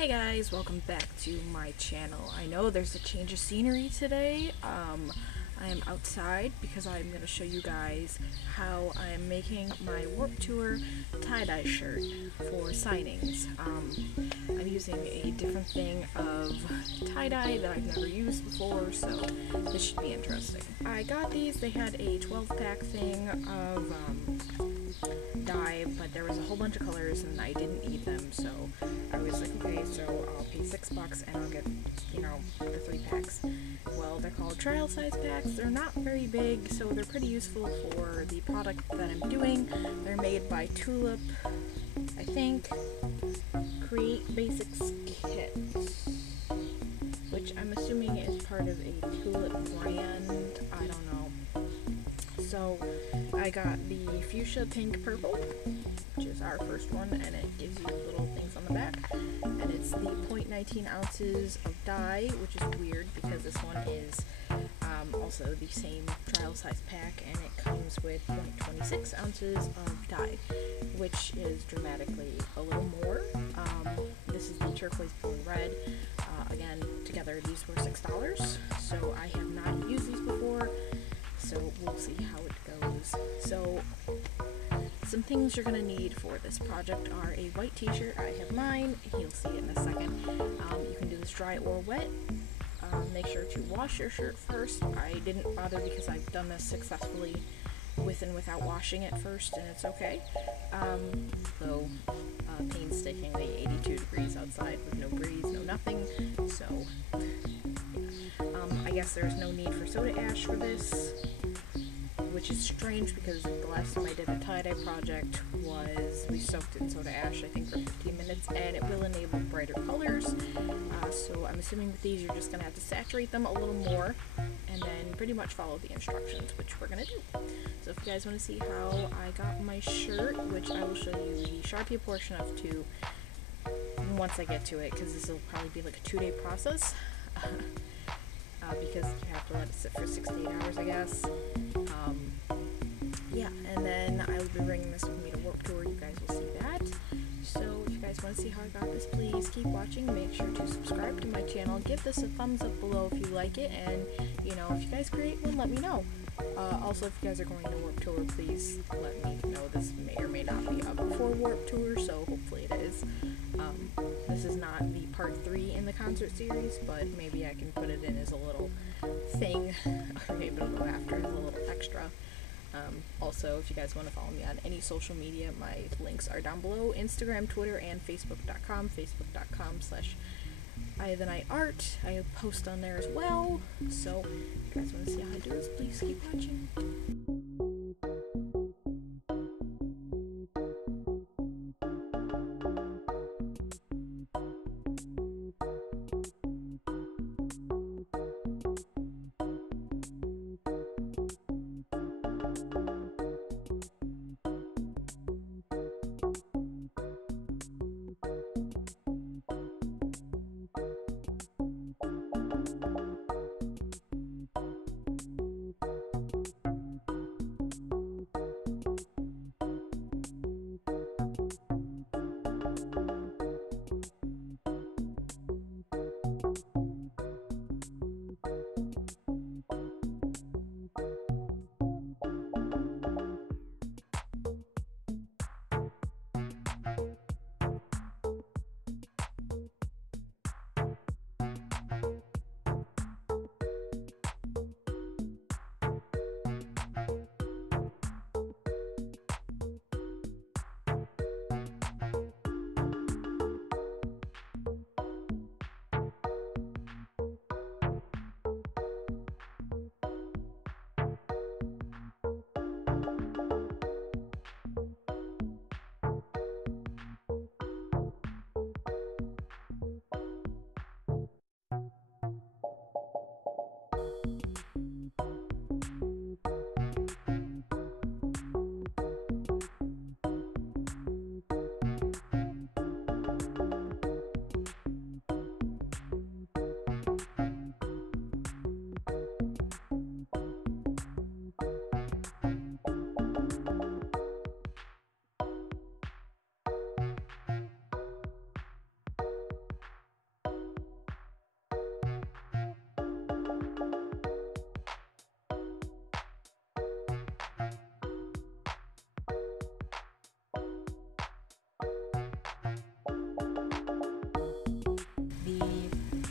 Hey guys, welcome back to my channel. I know there's a change of scenery today. I am outside because I'm going to show you guys how I am making my Warped Tour tie-dye shirt for signings. I'm using a different thing of tie-dye that I've never used before, so this should be interesting. I got these, they had a 12-pack thing of dye, but there was a whole bunch of colors and I didn't need them, so I was like, okay, so I'll pay $6 and I'll get, the 3 packs. Well, they're called trial size packs. They're not very big, so they're pretty useful for the product that I'm doing. They're made by Tulip, I think. Create Basics Kit, which I'm assuming is part of a Tulip brand. I don't know. So I got the fuchsia pink purple, which is our first one, and it gives you little things on the back, and it's the 0.19 ounces of dye, which is weird because this one is also the same trial size pack, and it comes with 0.26 ounces of dye, which is dramatically a little more. This is the turquoise, blue, and red. Again, together these were $6, so I have not used these before, so we'll see how it goes. So some things you're going to need for this project are a white t-shirt. I have mine. You'll see it in a second. You can do this dry or wet. Make sure to wash your shirt first. I didn't bother because I've done this successfully with and without washing it first, and it's okay. Though painstakingly 82 degrees outside with no breeze, no nothing. So I guess there's no need for soda ash for this, which is strange because the last time I did a tie-dye project was we soaked it in soda ash, I think for 15 minutes, and it will enable brighter colors. So I'm assuming with these you're just going to have to saturate them a little more and then pretty much follow the instructions, which we're going to do. So if you guys want to see how I got my shirt, which I will show you the Sharpie portion of too once I get to it, because this will probably be like a 2-day process. Because you have to let it sit for 6 to 8 hours, I guess. Yeah, and then I will be bringing this with me to Warped Tour. You guys will see that. So if you guys want to see how I got this, please keep watching. Make sure to subscribe to my channel. Give this a thumbs up below if you like it, and if you guys create one, let me know. Also, if you guys are going to Warped Tour, please let me know. This may or may not be up before Warped Tour, so hopefully it is. This is not the part 3 in the concert series, but maybe I can put it in as a little thing, or maybe it'll go after as a little extra. Also, if you guys want to follow me on any social media, my links are down below: Instagram, Twitter, and Facebook.com. Facebook.com/ITheNightArt. I post on there as well. So if you guys want to see how I do this, please keep watching.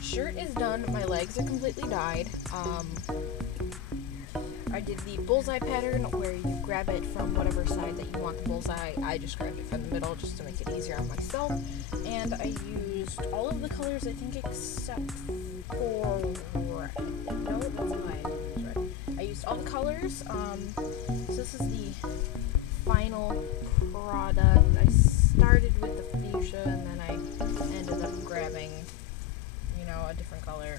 shirt is done. My legs are completely dyed. I did the bullseye pattern where you grab it from whatever side that you want the bullseye. I just grabbed it from the middle just to make it easier on myself. And I used all of the colors, I think, except for red. No, that's mine. That's right. I used all the colors. So this is the final product. I started with the fuchsia and then I ended up grabbing, you know, a different color.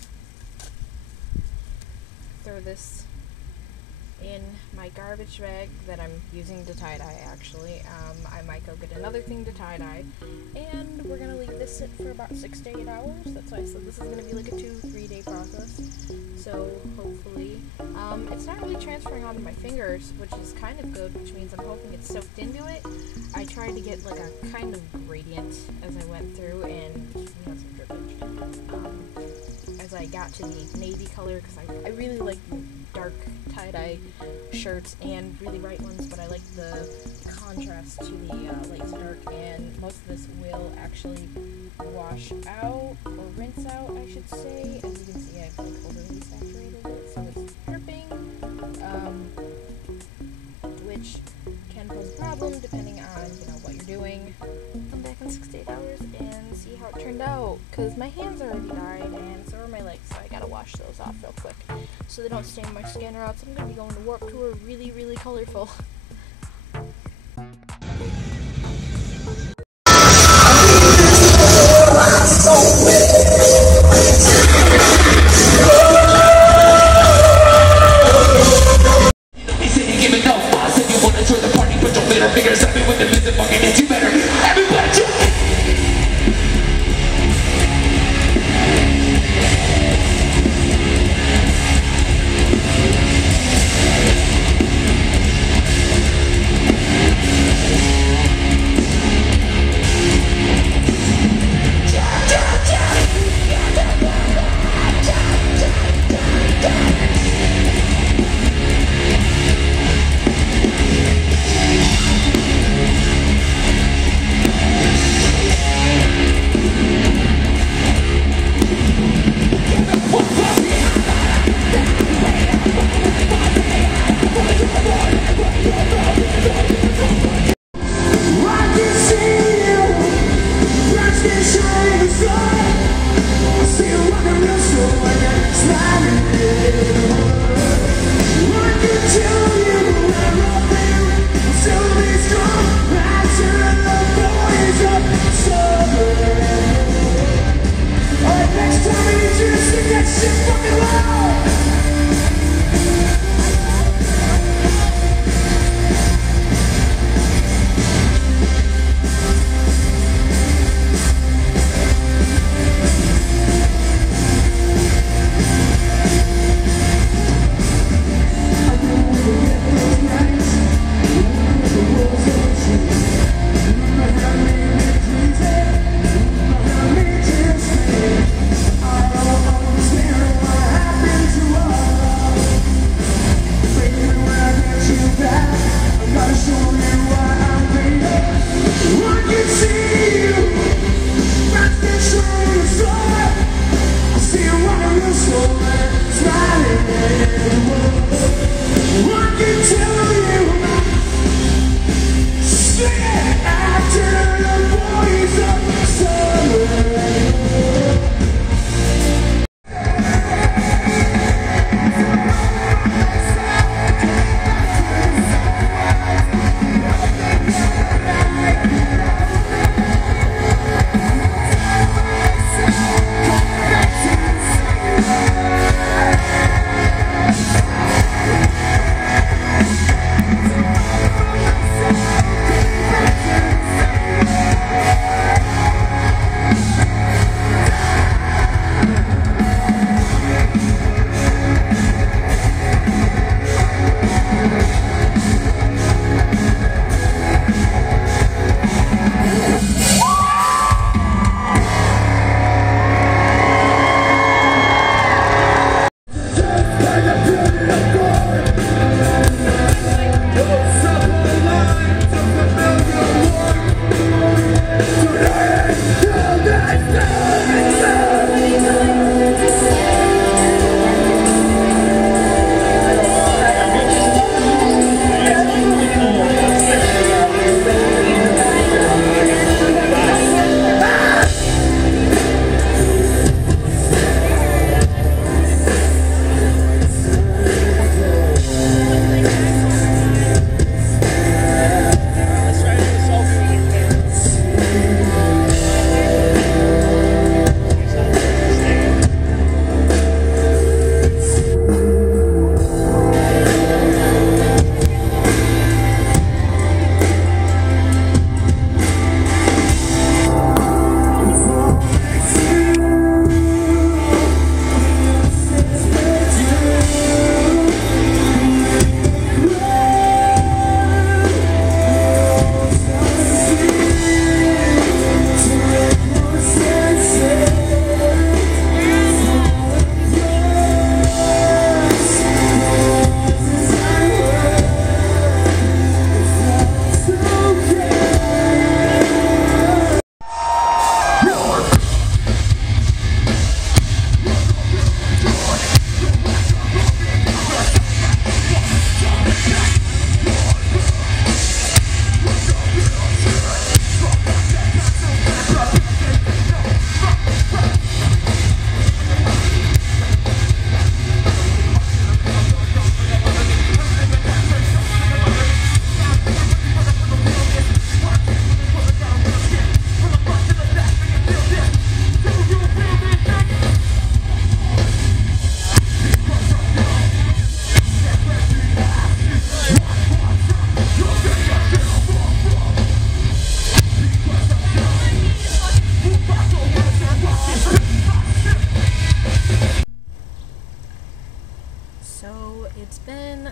Throw this in my garbage bag that I'm using to tie-dye, actually. I might go get another thing to tie-dye, and we're gonna leave this sit for about 6 to 8 hours. That's why I said this is gonna be like a 2-3 day process. So hopefully, it's not really transferring onto my fingers, which is kind of good, which means I'm hoping it's soaked into it. I tried to get like a kind of gradient as I went through, and we had some drippage. As I got to the navy color, because I really like dark tie-dye shirts and really bright ones, but I like the contrast to the light to dark, and most of this will actually wash out, or rinse out, I should say. As you can see, I've like overly saturated it, so it's dripping, which can pose a problem depending on, you know, what you're doing. Come back in 6 to 8 hours and see how it turned out, because my hands are already dyed, and so are my legs, so I gotta wash those off real quick so they don't stain my skin, or else I'm gonna be going to Warped Tour really, really colorful.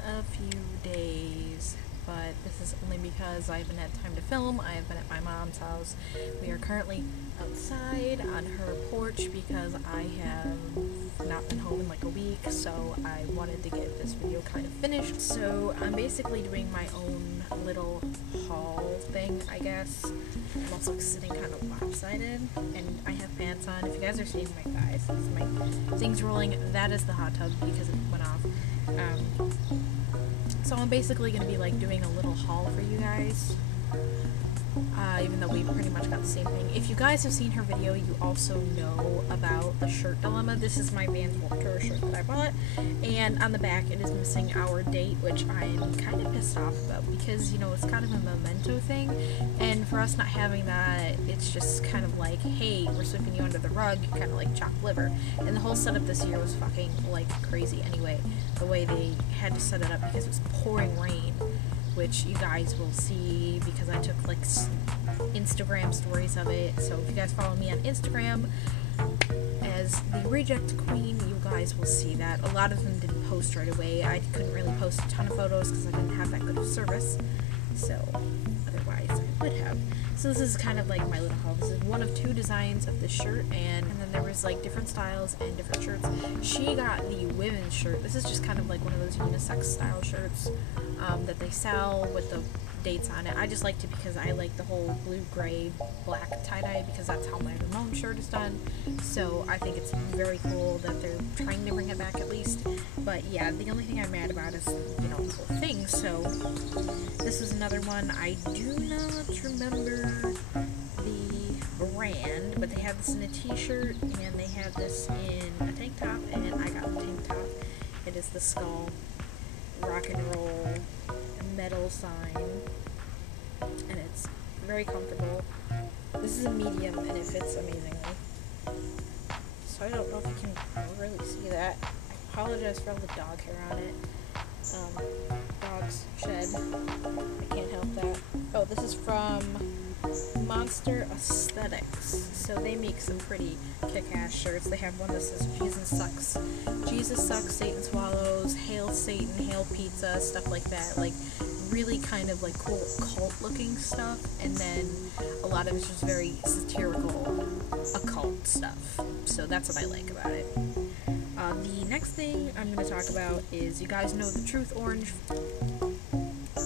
a few days, but this is only because I haven't had time to film. I have been at my mom's house. We are currently outside on her porch because I have not been home in like a week, so I wanted to get this video kind of finished. So I'm basically doing my own little haul thing, I guess. I'm also sitting kind of lopsided, and I have pants on. If you guys are seeing my thighs, this is my things rolling. That is the hot tub because it went off. So I'm basically going to be like doing a little haul for you guys, even though we pretty much got the same thing. If you guys have seen her video, you also know about the shirt dilemma. This is my Vans Warped Tour shirt that I bought, and on the back it is missing our date, which I'm kind of pissed off about because, you know, it's kind of a memento thing, and for us not having that, it's just kind of like, hey, we're sweeping you under the rug, kind of like chopped liver. And the whole setup this year was fucking like crazy anyway, the way they had to set it up because it was pouring rain, which you guys will see because I took like Instagram stories of it. So if you guys follow me on Instagram as the Reject Queen, you guys will see that. A lot of them didn't post right away. I couldn't really post a ton of photos because I didn't have that good of service, so otherwise I would have. So this is kind of like my little haul. This is one of two designs of this shirt, and then there was like different styles and different shirts. She got the women's shirt. This is just kind of like one of those unisex style shirts that they sell with the dates on it. I just liked it because I like the whole blue, gray, black tie-dye because that's how my Ramon shirt is done. So I think it's very cool that they're trying to bring it back at least. But yeah, the only thing I'm mad about is, you know, this whole thing. So this is another one. I do not remember the brand, but they have this in a t-shirt and they have this in a tank top, and I got the tank top. It is the skull rock and roll metal sign, and it's very comfortable. This is a medium and it fits amazingly, so I don't know if you can really see that. I apologize for all the dog hair on it. Dogs shed, I can't help that. Oh, this is from Monster Aesthetics, so they make some pretty kick-ass shirts. They have one that says Jesus sucks, Satan swallows, hail Satan, hail pizza, stuff like that, like really kind of like cool cult looking stuff, and then a lot of it's just very satirical occult stuff, so that's what I like about it. The next thing I'm going to talk about is, you guys know the Truth Orange.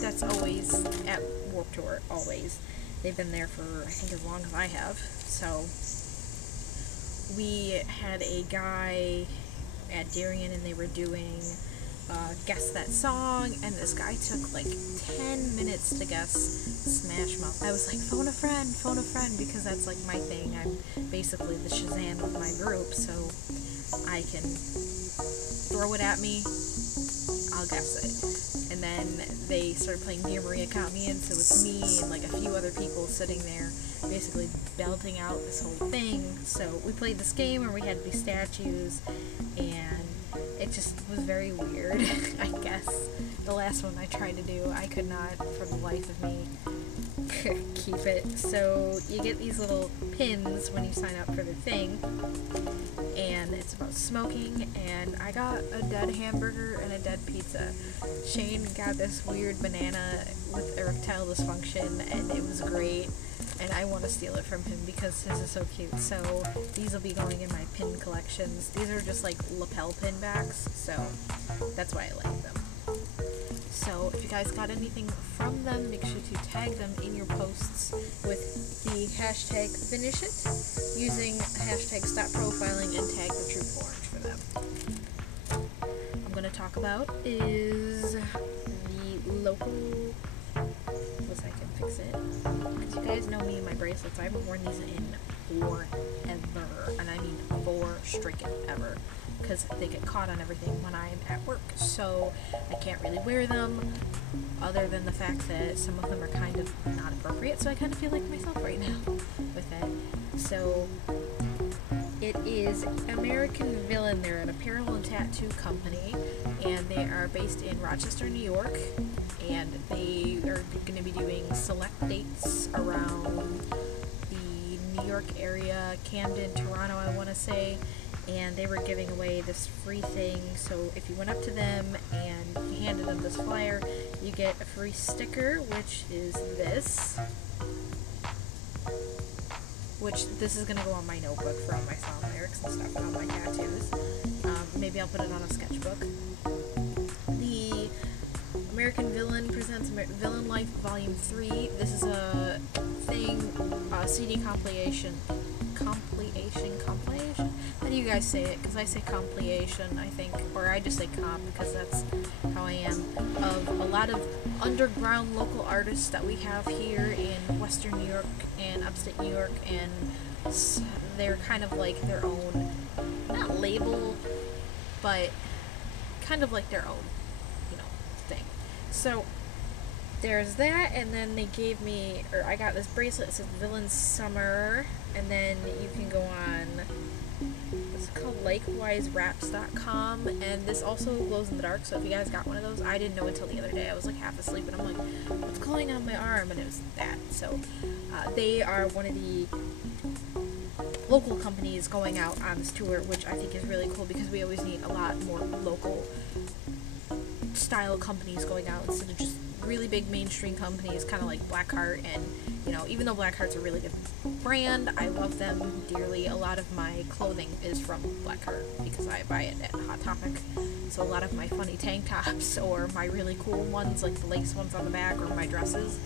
That's always at Warped Tour, always. They've been there for, I think, as long as I have. So we had a guy at Darien, and they were doing Guess That Song, and this guy took like 10 minutes to guess Smash Mouth. I was like, phone a friend, because that's like my thing. I'm basically the Shazam of my group, so I can throw it at me, I'll guess it. And then they started playing Dear Maria Count Me In, so it's me and like a few other people sitting there basically belting out this whole thing. So we played this game where we had these statues, and it just was very weird. I guess the last one I tried to do, I could not for the life of me keep it. So you get these little pins when you sign up for the thing, and it's about smoking, and I got a dead hamburger and a dead pizza. Shane got this weird banana with erectile dysfunction, and it was great, and I want to steal it from him because his is so cute. So these will be going in my pin collections. These are just like lapel pin backs, so that's why I like them. So if you guys got anything from them, make sure to tag them in your posts with the hashtag #FinishIt, using hashtag StopProfiling, and tag the Truth Orange for them. I'm going to talk about is the local, once I can fix it, because you guys know me and my bracelets. I haven't worn these in forever, and I mean for stricken ever, because they get caught on everything when I'm at work, so I can't really wear them, other than the fact that some of them are kind of not appropriate, so I kind of feel like myself right now with it. So it is American Villain. They're an apparel and tattoo company, and they are based in Rochester, New York, and they are going to be doing select dates around the New York area, Camden, Toronto, I want to say, and they were giving away this free thing. So if you went up to them and you handed them this flyer, you get a free sticker, which is this. Which this is gonna go on my notebook for all my song lyrics and stuff, and all my tattoos. Maybe I'll put it on a sketchbook. The American Villain presents Villain Life Volume 3. This is a thing, CD compilation. How do you guys say it? Because I say compilation, I think, or I just say comp because that's how I am. Of a lot of underground local artists that we have here in Western New York and upstate New York, and they're kind of like their own, not label, but kind of like their own, thing. So there's that, and then they gave me, or I got this bracelet that says Villain Summer, and then you can go on, it's called LikewiseWraps.com, and this also glows in the dark, so if you guys got one of those, I didn't know until the other day. I was like half asleep, and I'm like, what's glowing on my arm? And it was that. So they are one of the local companies going out on this tour, which I think is really cool because we always need a lot more local style companies going out instead of just really big mainstream companies, kind of like Blackheart. And even though Blackheart's a really good brand, I love them dearly. A lot of my clothing is from Blackheart because I buy it at Hot Topic. So a lot of my funny tank tops or my really cool ones, like the lace ones on the back, or my dresses,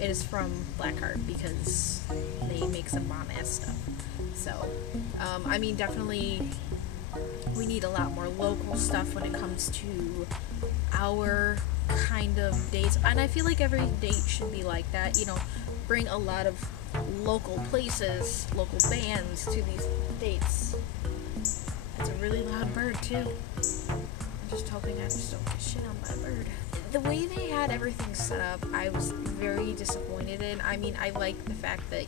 it is from Blackheart because they make some bomb-ass stuff. So, I mean, definitely we need a lot more local stuff when it comes to our kind of dates, and I feel like every date should be like that, bring a lot of local places, local bands to these dates. That's a really loud bird too. I'm just hoping I just don't get shit on my bird. The way they had everything set up, I was very disappointed in. I mean, I like the fact that,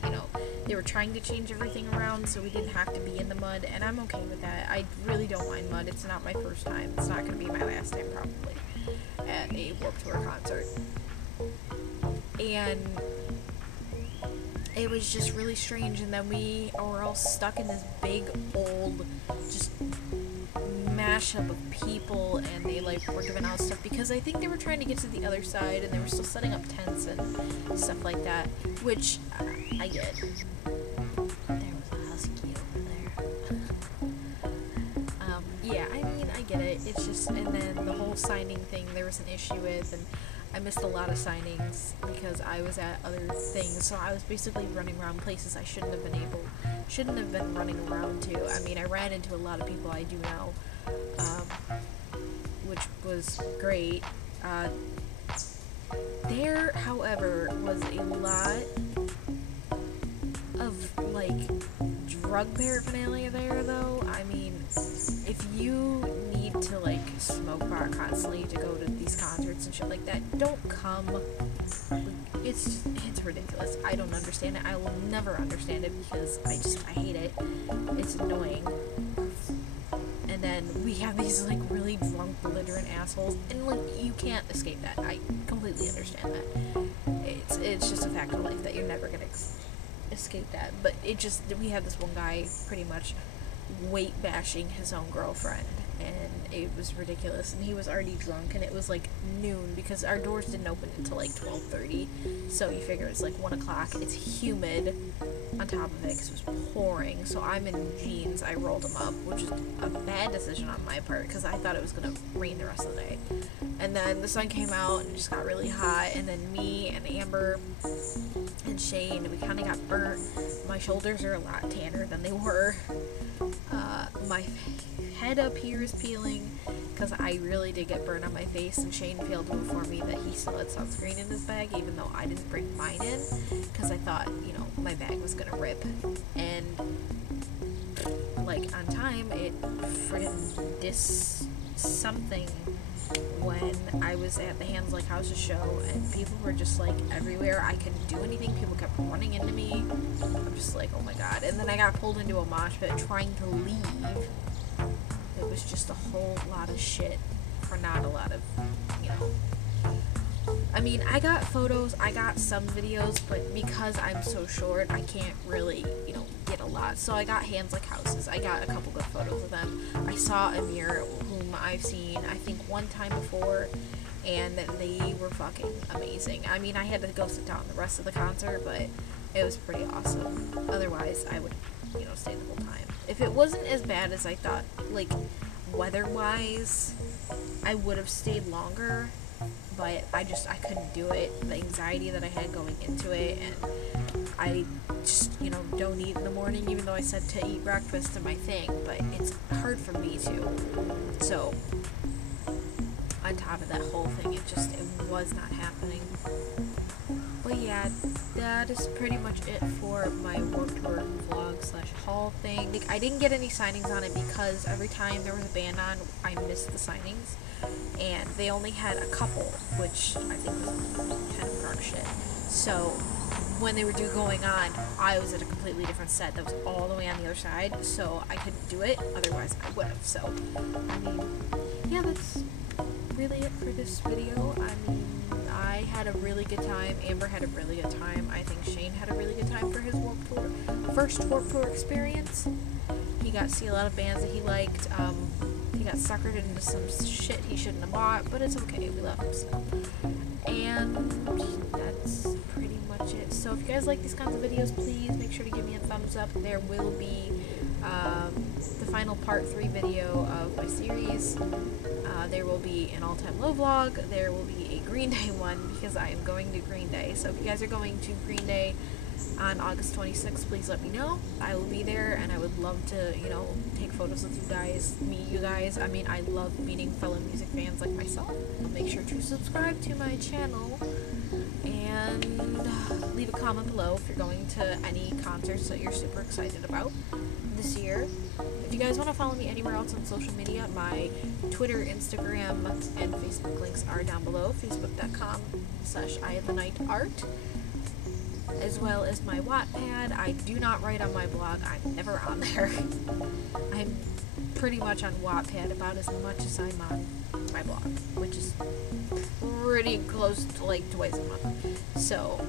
they were trying to change everything around so we didn't have to be in the mud, and I'm okay with that. I really don't mind mud. It's not my first time. It's not going to be my last time, probably, at a Warped Tour concert. And it was just really strange, and then we were all stuck in this big, old, just mashup of people, and they were giving out stuff because I think they were trying to get to the other side, and they were still setting up tents and stuff like that, which I get. There was a husky over there. Yeah, I mean, I get it. It's just, and then the whole signing thing there was an issue with, and I missed a lot of signings because I was at other things, so I was basically running around places I shouldn't have been running around to. I mean, I ran into a lot of people I do know, which was great. There, however, was a lot of, drug paraphernalia there, though. I mean, if you need to, smoke pot constantly to go to these concerts and shit like that, don't come. It's ridiculous. I don't understand it. I will never understand it because I hate it. It's annoying. And then we have these, really drunk, belligerent assholes, and, you can't escape that. I completely understand that. It's just a fact of life that you're never gonna escape that. But we had this one guy pretty much weight bashing his own girlfriend, and it was ridiculous, and he was already drunk, and it was noon because our doors didn't open until 12:30, so you figure it's 1 o'clock. It's humid on top of it because it was pouring, so I'm in jeans. I rolled them up, which is a bad decision on my part because I thought it was gonna rain the rest of the day. And then the sun came out and it just got really hot, and then me and Amber and Shane, we kind of got burnt. My shoulders are a lot tanner than they were. My head up here is peeling because I really did get burned on my face, and Shane failed to inform me that he still had sunscreen in his bag, even though I didn't bring mine in because I thought, my bag was gonna rip. And on time, it friggin' did something when I was at the Hands Like Houses show, and people were just everywhere. I couldn't do anything. People kept running into me. I'm just oh my god. And then I got pulled into a mosh pit trying to leave. It was just a whole lot of shit for not a lot of, I mean, I got photos, I got some videos, but because I'm so short, I can't really, you know, get a lot. So I got Hands Like Houses. I got a couple good photos of them. I saw Amir, whom I've seen, I think, one time before, and they were fucking amazing. I mean, I had to go sit down the rest of the concert, but it was pretty awesome. Otherwise, I would, you know, stay the whole time. If it wasn't as bad as I thought, like, weather-wise, I would have stayed longer, but I couldn't do it. The anxiety that I had going into it, and I just, you know, don't eat in the morning, even though I said to eat breakfast and my thing, but it's hard for me to. So, on top of that whole thing, it was not happening. But yeah, that is pretty much it for my Warped Tour vlog slash haul thing. Like, I didn't get any signings on it because every time there was a band on, I missed the signings. And they only had a couple, which I think was kind of dark shit. So, when they were going on, I was at a completely different set that was all the way on the other side, so I couldn't do it, otherwise I would have. So, I mean, yeah, that's really it for this video. I mean, I had a really good time, Amber had a really good time, I think Shane had a really good time for his Warped Tour, first Warped Tour experience. He got to see a lot of bands that he liked. He got suckered into some shit he shouldn't have bought, but it's okay, we love him still. And that's pretty much it. So if you guys like these kinds of videos, please make sure to give me a thumbs up. There will be the final part 3 video of my series. There will be an all-time low vlog. There will be a Green Day one because I am going to Green Day. So if you guys are going to Green Day on August 26th, please let me know. I will be there, and I would love to, you know, take photos with you guys, meet you guys. I mean, I love meeting fellow music fans like myself. Make sure to subscribe to my channel, and leave a comment below if you're going to any concerts that you're super excited about this year. If you guys want to follow me anywhere else on social media, my Twitter, Instagram, and Facebook links are down below. Facebook.com/IHaveANightArt, as well as my Wattpad. I do not write on my blog. I'm never on there. I'm pretty much on Wattpad about as much as I'm on my blog, which is pretty close to like twice a month. So,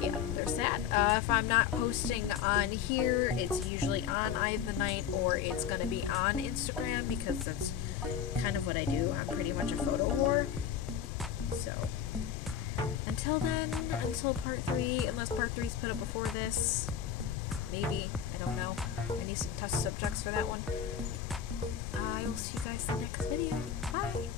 yeah, there's that. If I'm not posting on here, it's usually on I Have the Night, or it's gonna be on Instagram, because that's kind of what I do. I'm pretty much a photo whore. So, until then, until part 3, unless part 3 is put up before this, maybe, I don't know. I need some test subjects for that one. I will see you guys in the next video. Bye!